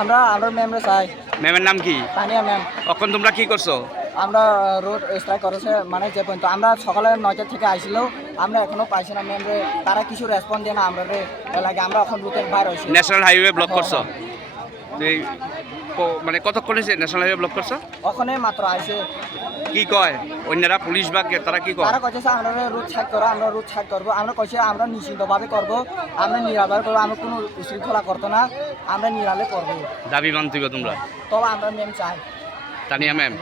আমরা ম্যামরে চাই। ম্যামের নাম কি? তানিয়া ম্যাম। এখন তোমরা কি করছো? আমরা রোড স্ট্রাইক করেছে মানে যে পর্যন্ত আমরা সকালে 9টা থেকে আইছিলেও আমরা এখনো পাইছি না ম্যামরে, তারা কিছু রেসপন্স দেয় না আমরা লাগে। আমরা এখন রুটের বাইরে হয়েছি। ন্যাশনাল হাইওয়ে ব্লক করছো? এই মানে কতক্ষণ হয়েছে ন্যাশনাল হাইওয়ে ব্লক করছো? ওখানে মাত্র আইছে। কি কয় অন্যরা, পুলিশ বা তারা কি কয়? তারা কইছে আমরা রুট ছাড় করো, আমরা রুট ছাড় করবো। আমরা কইছে আমরা নিশ্চিন্তভাবে করবো, আমরা নিরাপদ করবো, আমরা কোনো শৃঙ্খলা করতো না, আমরা নিরালে করবো। দাবি মানতে হবে তোমরা? তবে আমরা ম্যাম চাই। তানিয়া ম্যাম।